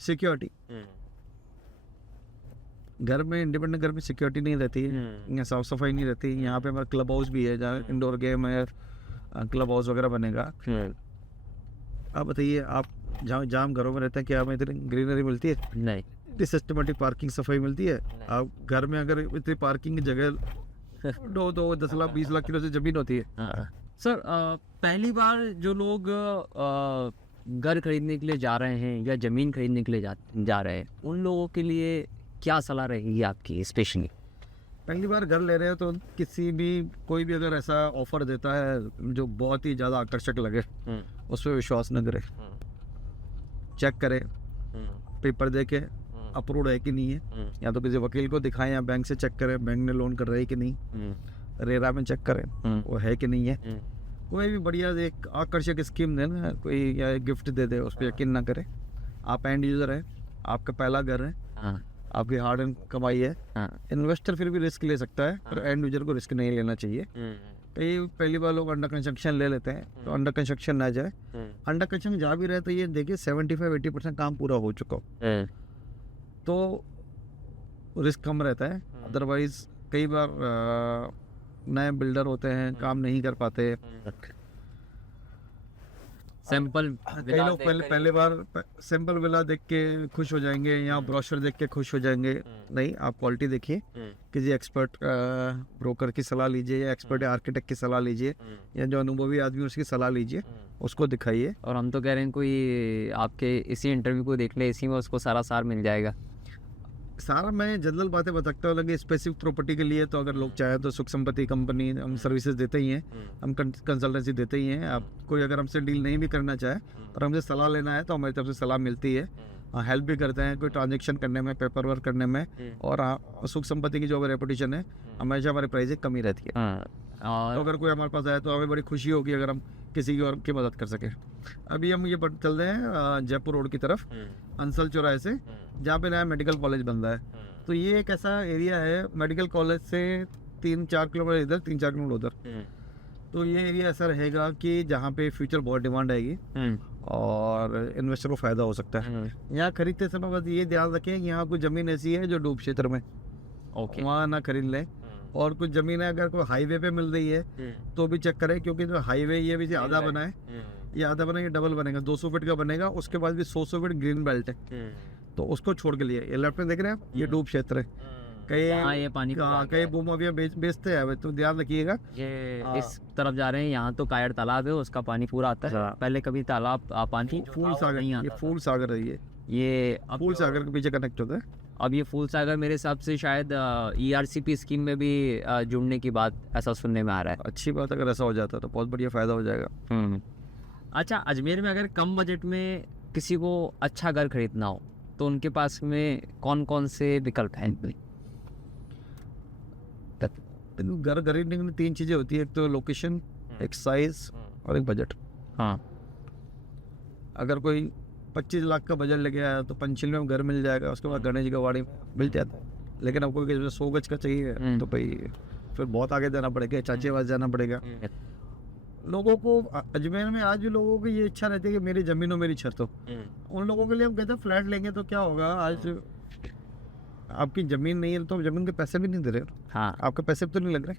सिक्योरिटी। घर में, इंडिपेंडेंट घर में सिक्योरिटी नहीं रहती है, यहाँ साफ सफाई नहीं रहती। यहाँ पे हमारा क्लब हाउस भी है जहाँ इंडोर गेम है, क्लब हाउस वगैरह बनेगा। आप बताइए, आप जहाँ जाम घरों में रहते हैं, क्या हमें इतनी ग्रीनरी मिलती है? नहीं। इतनी सिस्टमेटिक पार्किंग सफाई मिलती है? आप घर में अगर इतनी पार्किंग की जगह 10 लाख 20 लाख किलो से जमीन होती है। सर पहली बार जो लोग घर खरीदने के लिए जा रहे हैं या ज़मीन खरीदने के लिए जा रहे हैं, उन लोगों के लिए क्या सलाह रहेगी आपकी? स्पेशली पहली बार घर ले रहे हो तो कोई भी अगर ऐसा ऑफर देता है जो बहुत ही ज़्यादा आकर्षक लगे, उस पर विश्वास न करे। चेक करें, पेपर देके अप्रूव्ड है कि नहीं है, या तो किसी वकील को दिखाएं या बैंक से चेक करें बैंक ने लोन कर रही है कि नहीं, रेरा में चेक करें वो है कि नहीं है। कोई भी बढ़िया एक आकर्षक स्कीम दे ना कोई, या गिफ्ट दे दे, उस पर यकीन ना करें। आप एंड यूज़र है, आपका पहला घर है, आपकी हार्ड एंड कमाई है। इन्वेस्टर फिर भी रिस्क ले सकता है, पर एंड यूजर को रिस्क नहीं लेना चाहिए। कई पहली बार लोग अंडर कंस्ट्रक्शन ले लेते हैं, तो अंडर कंस्ट्रक्शन ना जाए। अंडर कंस्ट्रक्शन जा भी रहे तो ये देखिए 75-80% काम पूरा हो चुका हो तो रिस्क कम रहता है। अदरवाइज कई बार नए बिल्डर होते हैं, काम नहीं कर पाते। सैंपल कई लोग पहले बार सैंपल विला देख के खुश हो जाएंगे या ब्रोशर देख के खुश हो जाएंगे। नहीं, आप क्वालिटी देखिए, किसी एक्सपर्ट ब्रोकर की सलाह लीजिए, या एक्सपर्ट आर्किटेक्ट की सलाह लीजिए, या जो अनुभवी आदमी उसकी सलाह लीजिए, उसको दिखाइए। और हम तो कह रहे हैं कोई आपके इसी इंटरव्यू को देख ले, इसी में उसको सारा सार मिल जाएगा। सारा मैं जनरल बातें बता सकता हूँ, लेकिन स्पेसिफिक प्रॉपर्टी के लिए तो अगर लोग चाहें तो सुख संपत्ति कंपनी हम सर्विसेज देते ही हैं, हम कंसल्टेंसी देते ही हैं। आप कोई अगर हमसे डील नहीं भी करना चाहे और हमसे सलाह लेना है तो हमारी तरफ से सलाह मिलती है। हेल्प भी करते हैं कोई ट्रांजेक्शन करने में, पेपर वर्क करने में। और सुख संपत्ति की जो रेपुटेशन है, हमेशा हमारी प्राइस कमी रहती है। तो अगर कोई हमारे पास आए तो हमें बड़ी खुशी होगी अगर हम किसी की और की मदद कर सकें। अभी हम ये चल रहे हैं जयपुर रोड की तरफ, अंसल चौराहे से, जहाँ पे नया मेडिकल कॉलेज बन रहा है। तो ये एक ऐसा एरिया है, मेडिकल कॉलेज से 3-4 किलोमीटर इधर, 3-4 किलोमीटर उधर। तो ये एरिया ऐसा रहेगा कि जहाँ पे फ्यूचर बहुत डिमांड आएगी और इन्वेस्टर को फ़ायदा हो सकता है। यहाँ खरीदते समय बस ये ध्यान रखें कि यहाँ कुछ ज़मीन ऐसी है जो डूब क्षेत्र में, वहाँ ना खरीद लें। और कुछ ज़मीन है अगर कोई हाईवे पे मिल रही है तो भी चेक करें, क्योंकि जो हाईवे ये भी आधा बना है, ये आधा बना, ये डबल बनेगा, 200 फीट का बनेगा, उसके बाद भी 100 फीट ग्रीन बेल्ट है, तो उसको छोड़ के लिए। ये लेफ्ट में देख रहे हैं आप, ये डूब क्षेत्र है। ये पानी कई बूम अभी बेचते हैं, तो ध्यान रखिएगा। ये इस तरफ जा रहे हैं, यहाँ तो कायर तालाब है, उसका पानी पूरा आता है। पहले कभी तालाब पानी फूल सागर, ये फूल सागर है, ये फूल सागर के पीछे कनेक्ट होता है। अब ये फूल सागर मेरे हिसाब से शायद ERCP स्कीम में भी जुड़ने की बात ऐसा सुनने में आ रहा है। अच्छी बात, अगर ऐसा हो जाता तो बहुत बढ़िया फ़ायदा हो जाएगा। अच्छा, अजमेर में अगर कम बजट में किसी को अच्छा घर खरीदना हो तो उनके पास में कौन कौन से विकल्प हैं? घर खरीदने में 3 चीज़ें होती है, एक तो लोकेशन, एक साइज और एक बजट। हाँ, अगर कोई 25 लाख का बजट लेके आया तो पंचशील में घर मिल जाएगा, उसके बाद गणेश जी का वाड़ी मिल जाता है। लेकिन अब कोई 100 गज का चाहिए तो भाई फिर बहुत आगे जाना पड़ेगा, चाचे पास जाना पड़ेगा। लोगों को अजमेर में आज भी लोगों की ये इच्छा रहती है कि मेरी जमीन हो मेरी छत हो। उन लोगों के लिए हम कहते हैं फ्लैट लेंगे तो क्या होगा, आज आपकी जमीन नहीं है तो जमीन के पैसे भी नहीं दे रहे हो, हाँ आपके पैसे भी तो नहीं लग रहे,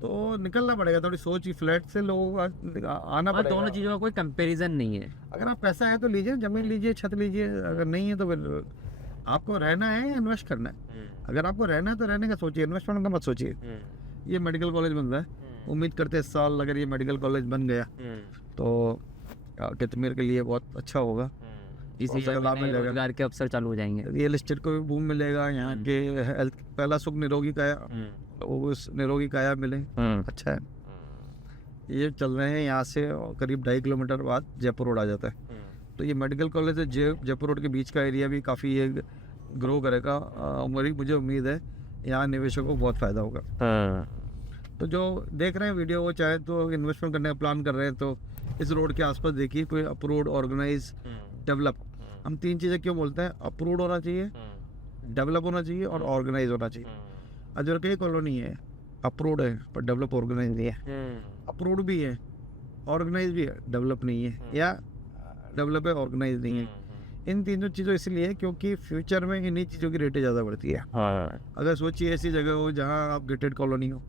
तो निकलना पड़ेगा थोड़ी सोच की, फ्लैट से लोगों को आना और पड़ेगा। दोनों चीज़ों का कोई कंपैरिजन नहीं है। अगर आप पैसा है तो लीजिए, जमीन लीजिए, छत लीजिए, अगर नहीं है तो फिर आपको रहना है या इन्वेस्ट करना है। अगर आपको रहना है तो रहने का सोचिए, इन्वेस्टमेंट का मत सोचिए। ये मेडिकल कॉलेज बन रहा है, उम्मीद करते हैं इस साल अगर ये मेडिकल कॉलेज बन गया तो कितमीर के लिए बहुत अच्छा होगा, इसी बहुत सारा लाभ नए मिलेगा। रोजगार के अवसर चालू हो जाएंगे। रियल एस्टेट को भी बूम मिलेगा, यहाँ के हेल्थ, पहला सुख निरोगी काया, उस निरोगी काया मिले, अच्छा है। ये चल रहे हैं, यहाँ से करीब 2.5 किलोमीटर बाद जयपुर रोड आ जाता है, तो ये मेडिकल कॉलेज है जयपुर रोड के बीच का एरिया भी काफ़ी ये ग्रो करेगा। मुझे उम्मीद है यहाँ निवेशकों को बहुत फ़ायदा होगा। तो जो देख रहे हैं वीडियो, वो चाहे तो इन्वेस्टमेंट करने का प्लान कर रहे हैं तो इस रोड के आसपास देखिए, कोई अप्रूव्ड, ऑर्गेनाइज, डेवलप, हम 3 चीज़ें क्यों बोलते हैं, अप्रूव्ड होना चाहिए, डेवलप होना चाहिए और ऑर्गेनाइज होना चाहिए। अजमेर की कॉलोनी है, अप्रूव्ड है पर डेवलप ऑर्गेनाइज नहीं है, अप्रूव्ड भी है, ऑर्गेनाइज भी है, डेवलप नहीं है, या डेवलप है, ऑर्गेनाइज नहीं है। इन तीनों चीज़ों इसलिए क्योंकि फ्यूचर में इन्हीं चीज़ों की रेटें ज़्यादा बढ़ती है। अगर सोचिए ऐसी जगह हो जहाँ आप गेटेड कॉलोनी हो,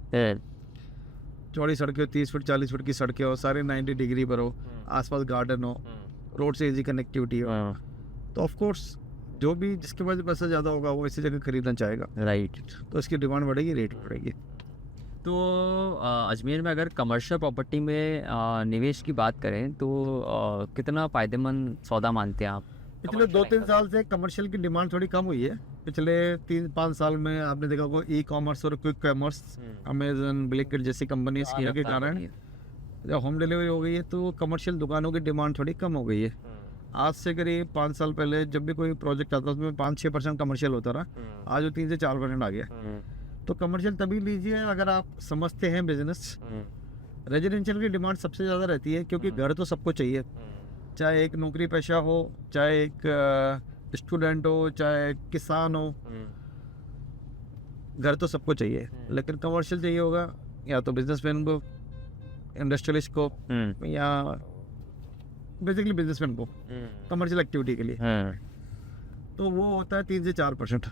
चौड़ी सड़कें हो, 30 फीट 40 फीट की सड़कें हो, सारे 90 डिग्री पर हो, आसपास गार्डन हो, रोड से इजी कनेक्टिविटी हो, तो ऑफ कोर्स जो भी जिसके पास पैसा ज़्यादा होगा वो ऐसी जगह खरीदना चाहेगा, राइट। तो इसकी डिमांड बढ़ेगी, रेट बढ़ेगी। तो अजमेर में अगर कमर्शियल प्रॉपर्टी में निवेश की बात करें तो कितना फ़ायदेमंद सौदा मानते हैं आप? पिछले 2-3 साल से कमर्शियल की डिमांड थोड़ी कम हुई है। पिछले 3-5 साल में आपने देखा होगा ई कॉमर्स और क्विक कॉमर्स, अमेजन, ब्लिंकिट जैसी कंपनी के कारण जब होम डिलीवरी हो गई है तो कमर्शियल दुकानों की डिमांड थोड़ी कम हो गई है। आज से करीब 5 साल पहले जब भी कोई प्रोजेक्ट आता था उसमें 5-6% कमर्शियल होता रहा, आज वो 3 से 4% आ गया। तो कमर्शियल तभी लीजिए अगर आप समझते हैं बिजनेस। रेजिडेंशियल की डिमांड सबसे ज़्यादा रहती है क्योंकि घर तो सबको चाहिए, चाहे एक नौकरी पेशा हो, चाहे एक स्टूडेंट हो, चाहे किसान हो, घर तो सबको चाहिए। लेकिन कमर्शियल चाहिए होगा या तो बिजनेसमैन को, इंडस्ट्रियलिस्ट को, या बेसिकली बिजनेसमैन को कमर्शियल एक्टिविटी के लिए, तो वो होता है 3 से 4%।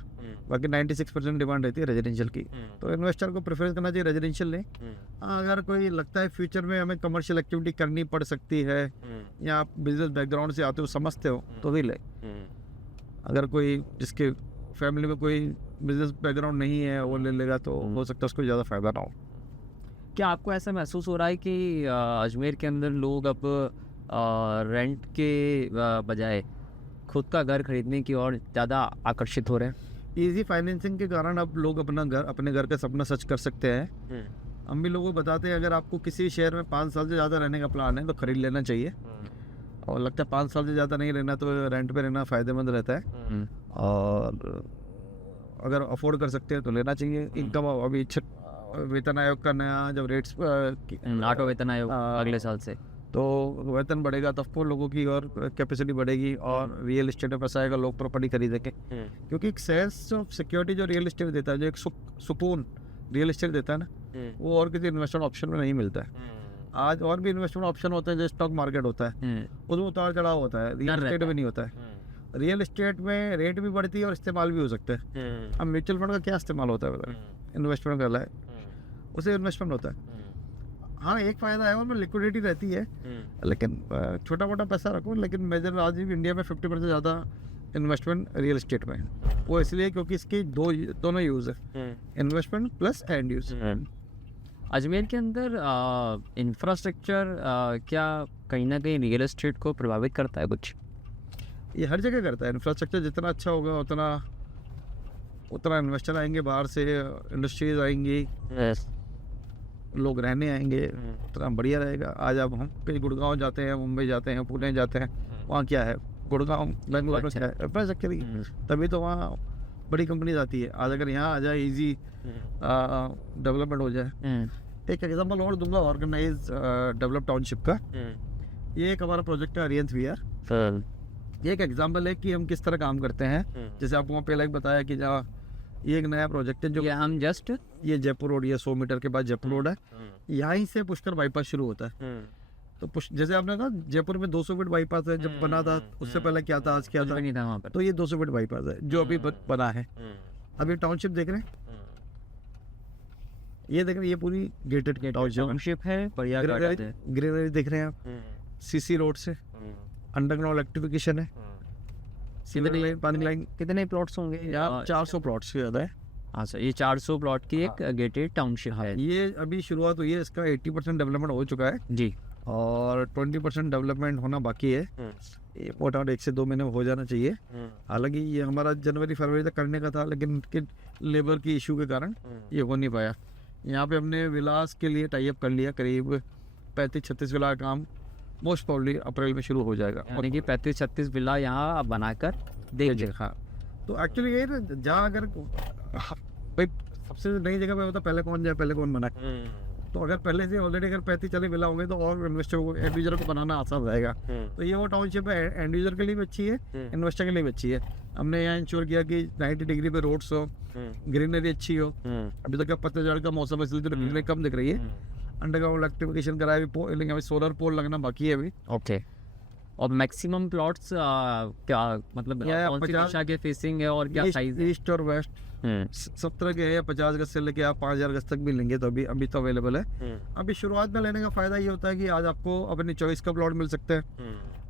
बाकी 96% डिमांड रहती है रेजिडेंशियल की। तो इन्वेस्टर को प्रेफरेंस करना चाहिए रेजिडेंशियल लें। अगर कोई लगता है फ्यूचर में हमें कमर्शियल एक्टिविटी करनी पड़ सकती है या आप बिजनेस बैकग्राउंड से आते हो, समझते हो, तो भी ले। अगर कोई जिसके फैमिली में कोई बिजनेस बैकग्राउंड नहीं है वो ले लेगा तो हो सकता है उसको ज़्यादा फ़ायदा ना हो। क्या आपको ऐसा महसूस हो रहा है कि अजमेर के अंदर लोग अब रेंट के बजाय खुद का घर खरीदने की ओर ज़्यादा आकर्षित हो रहे हैं? इजी फाइनेंसिंग के कारण अब लोग अपने घर का सपना सच कर सकते हैं। हम भी लोगों को बताते हैं अगर आपको किसी शहर में 5 साल से ज़्यादा रहने का प्लान है तो खरीद लेना चाहिए, और लगता है 5 साल से ज़्यादा नहीं रहना तो रेंट पे रहना फ़ायदेमंद रहता है, और अगर अफोर्ड कर सकते हैं तो लेना चाहिए। इनकम अभी वेतन आयोग का नया जब रेट्स ऑटो वेतन आयोग अगले साल से, तो वेतन बढ़ेगा तो ऑफकोर्स लोगों की और कैपेसिटी बढ़ेगी और रियल एस्टेट में पैसा आएगा, लोग प्रॉपर्टी खरीदेंगे। क्योंकि एक सेंस ऑफ सिक्योरिटी जो रियल एस्टेट देता है, जो एक सुकून रियल एस्टेट देता है ना, वो और किसी इन्वेस्टमेंट ऑप्शन में नहीं मिलता है। आज और भी इन्वेस्टमेंट ऑप्शन होते हैं जो स्टॉक मार्केट होता है, उसमें उतार चढ़ाव होता है, रियल एस्टेट में नहीं होता है। रियल एस्टेट में रेट भी बढ़ती है और इस्तेमाल भी हो सकते हैं। अब म्यूचुअल फंड का क्या इस्तेमाल होता है, इन्वेस्टमेंट कर रहा है उसे इन्वेस्टमेंट होता है। हाँ, एक फ़ायदा है उसमें लिक्विडिटी रहती है, लेकिन छोटा मोटा पैसा रखो। लेकिन मेजर आज भी इंडिया में 50% ज़्यादा इन्वेस्टमेंट रियल एस्टेट में है। वो इसलिए क्योंकि इसके दोनों यूज़ है, investment plus and use. Ajmer के अंदर इंफ्रास्ट्रक्चर क्या कहीं ना कहीं रियल एस्टेट को प्रभावित करता है कुछ? ये हर जगह करता है। इंफ्रास्ट्रक्चर जितना अच्छा होगा उतना इन्वेस्टर आएंगे, बाहर से इंडस्ट्रीज आएंगी, लोग रहने आएंगे, उतना बढ़िया रहेगा। आज अब हम कहीं गुड़गांव जाते हैं, मुंबई जाते हैं, पुणे जाते हैं, वहाँ क्या है, गुड़गांव बेंगलोर में क्या है, इंफ्रास्ट्रक्चर ही, तभी तो वहाँ बड़ी कंपनीज आती है। आज अगर यहाँ आ जाए, इजी डेवलपमेंट हो जाए। एक एग्जांपल और दूंगा ऑर्गेनाइज डेवलप टाउनशिप का। ये एक हमारा प्रोजेक्ट है अरियंत VR। ये एक एग्जांपल है कि हम किस तरह काम करते हैं। जैसे आपको मैं पहले ही बताया कि जहाँ ये एक नया प्रोजेक्ट है जो ये हम जस्ट ये जयपुर रोड, ये 100 मीटर के बाद जयपुर रोड है, यहीं से पुष्कर बाईपास शुरू होता है। तो जैसे आपने कहा जयपुर में 200 फीट बाईपास है, जब बना था उससे पहले क्या था, आज क्या था, नहीं था वहाँ पर। तो ये 200 फीट बाईपास है जो अभी बना है। अभी टाउनशिप देख रहे हैं, ये देख रहे हैं, ये पूरी गेटेड टाउनशिप है, बढ़िया गार्डन है। ग्रीनरी देख रहे हैं आप, सीसी रोड से अंडरग्राउंड इलेक्ट्रिफिकेशन है, सीवरेज लाइन, पानी लाइन। कितने प्लॉट्स होंगे यहाँ 400 प्लॉट्स से ज़्यादा है। हाँ सर, ये 400 प्लॉट की एक गेटेड टाउनशिप है। ये अभी शुरुआत हुई है, इसका 80% डेवलपमेंट हो चुका है जी। और 20% डेवलपमेंट होना बाकी है। ये मोटामोटी 1 से 2 महीने में हो जाना चाहिए। हालांकि ये हमारा जनवरी फरवरी तक करने का था, लेकिन लेबर की इशू के कारण ये हो नहीं पाया। यहाँ पे हमने विलास के लिए टाई अप कर लिया, करीब 35-36 विला का काम मोस्ट प्रॉब्ली अप्रैल में शुरू हो जाएगा। यानी कि 35-36 विला यहाँ आप बनाकर देख लीजिए। हाँ, तो एक्चुअली ये ना, जहाँ अगर भाई सबसे नई जगह पे होता पहले कौन जाए, पहले कौन बनाए। तो अगर पहले से ऑलरेडी अगर 35-40 विला होंगे तो और इन्वेस्टर को, एंड यूजर को बनाना आसान रहेगा। तो ये वो टाउनशिप है, एंड यूजर के लिए भी अच्छी है, इन्वेस्टर के लिए भी अच्छी है। हमने यहाँ इंश्योर किया कि 90 डिग्री पे रोड्स हो, ग्रीनरी अच्छी हो। अभी तक क्या पतझड़ का मौसम है, इसलिए तो ग्रीनरी कम दिख रही है। अंडरग्राउंड इलेक्ट्रिफिकेशन कराया, लेकिन अभी सोलर पोल लगना बाकी है अभी। ओके। और मैक्सिमम प्लॉट्स क्या मतलब कौन सी दिशा के फेसिंग है और क्या साइज है? ईस्ट और वेस्ट 70 के है, 50 गज से लेके आप 5000 गज तक भी लेंगे तो अभी तो अवेलेबल है। अभी शुरुआत में लेने का फायदा ये होता है कि आज आपको अपनी चॉइस का प्लॉट मिल सकता है।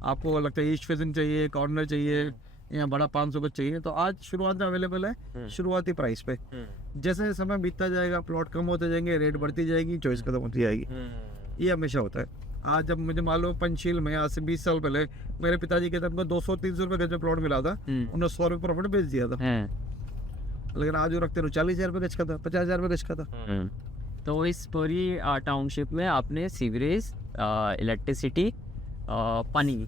आपको लगता है ईस्ट फेसिंग चाहिए, कॉर्नर चाहिए या बड़ा 500 गज चाहिए, तो आज शुरुआत में अवेलेबल है शुरुआती प्राइस पे। जैसे समय बीतता जाएगा, प्लॉट कम होते जाएंगे, रेट बढ़ती जाएगी, चॉइस खत्म होती जाएगी। ये हमेशा होता है। आज जब मुझे मान लो पंचशील में आज से 20 साल पहले मेरे पिताजी के तरफ 200-300 रुपये गज में प्लॉट मिला था, उन्होंने 100 रुपये प्रॉफिट बेच दिया था। लेकिन आज वो रखते रहो 40,000 रुपये गज का था, 50,000 रुपये गज का था। तो इस पूरी टाउनशिप में आपने सीवरेज, इलेक्ट्रिसिटी, पानी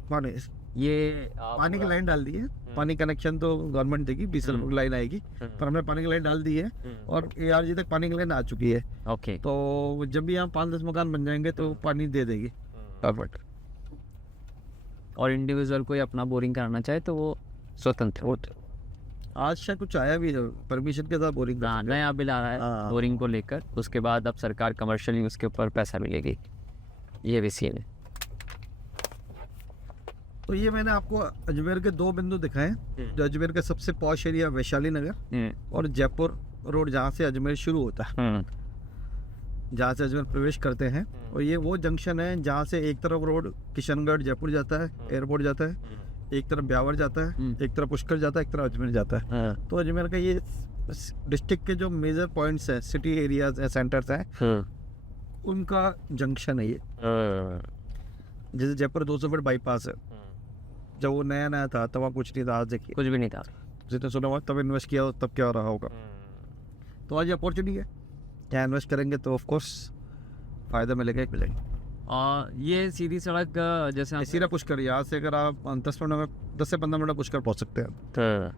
ये पानी की लाइन डाल दी है। पानी कनेक्शन तो गवर्नमेंट देगी, 20 रुपये की लाइन आएगी, पर हमने पानी की लाइन डाल दी है और ARG तक पानी की लाइन आ चुकी है। ओके। तो जब भी यहाँ 5-10 मकान बन जाएंगे तो पानी दे देगी। परफेक्ट। और इंडिविजुअल कोई अपना बोरिंग कराना चाहे तो वो स्वतंत्र होता। आज शायद कुछ आया भी है परमिशन के साथ बोरिंग। नया बिल आ रहा है हाँ। बोरिंग को लेकर, उसके बाद अब सरकार कमर्शियली उसके ऊपर पैसा मिलेगी। ये भी सीन है। तो ये मैंने आपको अजमेर के 2 बिंदु दिखाए, जो अजमेर का सबसे पॉश एरिया वैशाली नगर और जयपुर रोड, जहाँ से अजमेर शुरू होता है, जहाँ से अजमेर प्रवेश करते हैं। और ये वो जंक्शन है जहाँ से एक तरफ रोड किशनगढ़ जयपुर जाता है, एयरपोर्ट जाता है, एक तरफ ब्यावर जाता है, एक तरफ पुष्कर जाता है, एक तरफ अजमेर जाता है। तो अजमेर का ये डिस्ट्रिक्ट के जो मेजर पॉइंट्स हैं, सिटी एरियाज सेंटर्स हैं, उनका जंक्शन है ये। जैसे जयपुर 200 फीट बाईपास है, जब वो नया था तब वहाँ कुछ नहीं था। आज देखिए कुछ भी नहीं था, जितने सुना हुआ तब इन्वेस्ट किया हो तब क्या हो रहा होगा। तो आज ये अपॉर्चुनिटी है, क्या इन्वेस्ट करेंगे तो ऑफ कोर्स फायदा मिलेगा ही मिलेगा। ये सीधी सड़क जैसे सीधा पुष्कर, यहाँ से अगर आप 10 से 15 मिनट पुष्कर पहुँच सकते हैं।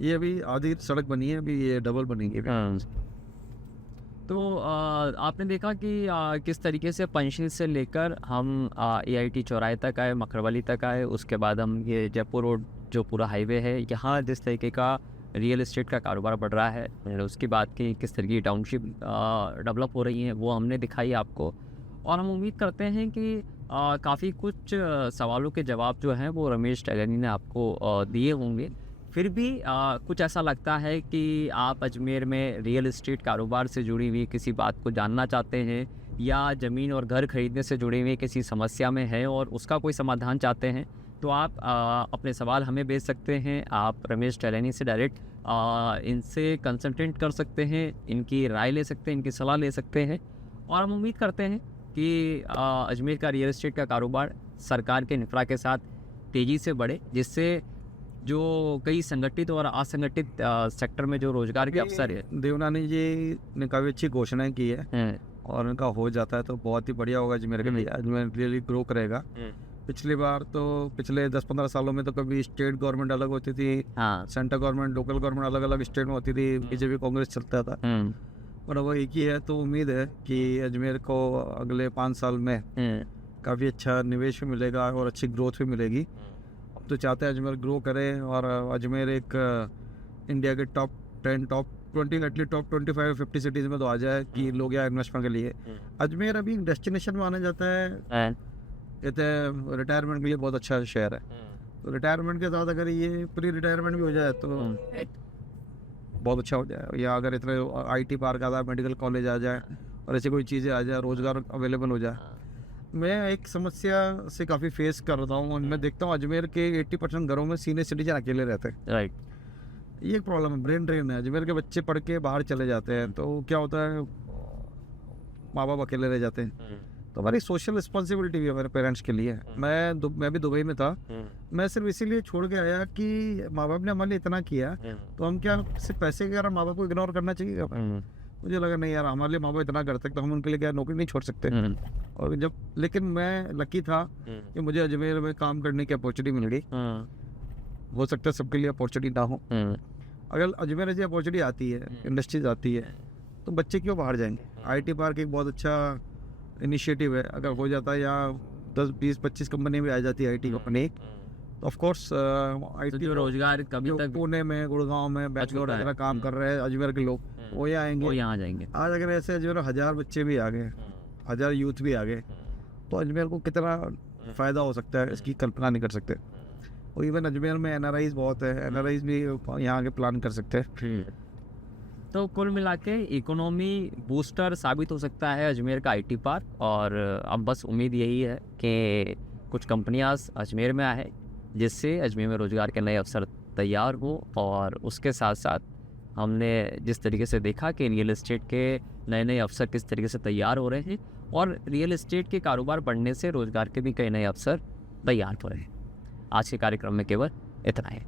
ये अभी आधी सड़क बनी है, अभी ये डबल बनेगी। तो आपने देखा कि किस तरीके से पंचशील से लेकर हम AIT चौराहे तक आए, मकरवाली तक आए, उसके बाद हम ये जयपुर रोड जो पूरा हाईवे है, यहाँ जिस तरीके का रियल एस्टेट का कारोबार बढ़ रहा है, उसकी बात की किस तरह की टाउनशिप डेवलप हो रही हैं, वो हमने दिखाई आपको। और हम उम्मीद करते हैं कि काफ़ी कुछ सवालों के जवाब जो हैं वो रमेश टैगनी ने आपको दिए होंगे। फिर भी कुछ ऐसा लगता है कि आप अजमेर में रियल एस्टेट कारोबार से जुड़ी हुई किसी बात को जानना चाहते हैं, या ज़मीन और घर खरीदने से जुड़ी हुई किसी समस्या में है और उसका कोई समाधान चाहते हैं, तो आप अपने सवाल हमें भेज सकते हैं। आप रमेश टैगनी से डायरेक्ट इनसे कंसल्टेंट कर सकते हैं, इनकी राय ले सकते हैं, इनकी सलाह ले सकते हैं। और हम उम्मीद करते हैं कि अजमेर का रियल एस्टेट का कारोबार सरकार के इंफ्रा के साथ तेज़ी से बढ़े, जिससे जो कई संगठित और असंगठित सेक्टर में जो रोजगार के अवसर है। देवनानी जी ने काफ़ी अच्छी घोषणाएं की है और उनका हो जाता है तो बहुत ही बढ़िया होगा अजमेर के लिए। अजमेर रियली ग्रो करेगा। पिछली बार तो पिछले 10-15 सालों में तो कभी स्टेट गवर्नमेंट अलग होती थी, सेंट्रल गवर्नमेंट, लोकल गवर्नमेंट अलग अलग स्टेट में होती थी, बीजेपी कांग्रेस चलता था, और अब एक ही है। तो उम्मीद है कि अजमेर को अगले 5 साल में काफ़ी अच्छा निवेश भी मिलेगा और अच्छी ग्रोथ भी मिलेगी। तो चाहते हैं अजमेर ग्रो करे और अजमेर एक इंडिया के top 10 top 20 at least top 25-50 cities में तो आ जाए कि लोग यहाँ इन्वेस्टमेंट के लिए। अजमेर अभी डेस्टिनेशन माना जाता है, कहते हैं रिटायरमेंट के लिए बहुत अच्छा शहर है। तो रिटायरमेंट के साथ अगर ये प्री रिटायरमेंट भी हो जाए तो बहुत अच्छा हो जाए। या अगर इतने IT पार्क आ जाए, मेडिकल कॉलेज आ जाए और ऐसी कोई चीज़ें आ जाए, रोज़गार अवेलेबल हो जाए। मैं एक समस्या से काफ़ी फेस कर रहा हूँ, मैं देखता हूँ अजमेर के 80% घरों में सीनियर सिटीजन अकेले रहते हैं। राइट। ये एक प्रॉब्लम है, ब्रेन ड्रेन है। अजमेर के बच्चे पढ़ के बाहर चले जाते हैं तो क्या होता है, माँ बाप अकेले रह जाते हैं। तो हमारी सोशल रिस्पॉन्सिबिलिटी भी है मेरे पेरेंट्स के लिए। मैं भी दुबई में था, मैं सिर्फ इसीलिए छोड़ के आया कि माँ बाप ने हमारे लिए इतना किया, तो हम क्या सिर्फ पैसे के कारण माँ बाप को इग्नोर करना चाहिए? मुझे लगा नहीं यार, हमारे लिए माँ बाप इतना करते तो हम उनके लिए क्या नौकरी नहीं छोड़ सकते। और जब लेकिन मैं लकी था कि मुझे अजमेर में काम करने की अपॉर्चुनिटी मिल गई। हो सकता है सबके लिए अपॉर्चुनिटी ना हो। अगर अजमेर ऐसी अपॉर्चुनिटी आती है, इंडस्ट्रीज आती है, तो बच्चे क्यों बाहर जाएंगे? IT पार्क एक बहुत अच्छा इनिशिएटिव है। अगर हो जाता है यहाँ 10-20-25 कंपनी भी आ जाती है IT कंपनी, तो ऑफ कोर्स तो जो रोजगार कभी तक पुणे में, गुड़गांव में, बेंगलोर वगैरह काम कर रहे हैं अजमेर के लोग, वो यहाँ वो आएंगे। यहाँ जाएंगे। आज अगर ऐसे अजमेर 1000 बच्चे भी आ गए, 1000 यूथ भी आ गए, तो अजमेर को कितना फ़ायदा हो सकता है इसकी कल्पना नहीं कर सकते। और इवन अजमेर में NRIs बहुत है, NRIs भी यहाँ आके प्लान कर सकते हैं। तो कुल मिला के इकोनॉमी बूस्टर साबित हो सकता है अजमेर का IT पार्क। और अब बस उम्मीद यही है कि कुछ कंपनियां अजमेर में आए जिससे अजमेर में रोज़गार के नए अवसर तैयार हो। और उसके साथ साथ हमने जिस तरीके से देखा कि रियल एस्टेट के नए नए अवसर किस तरीके से तैयार हो रहे हैं, और रियल एस्टेट के कारोबार बढ़ने से रोज़गार के भी कई नए अवसर तैयार हो रहे हैं। आज के कार्यक्रम में केवल इतना है।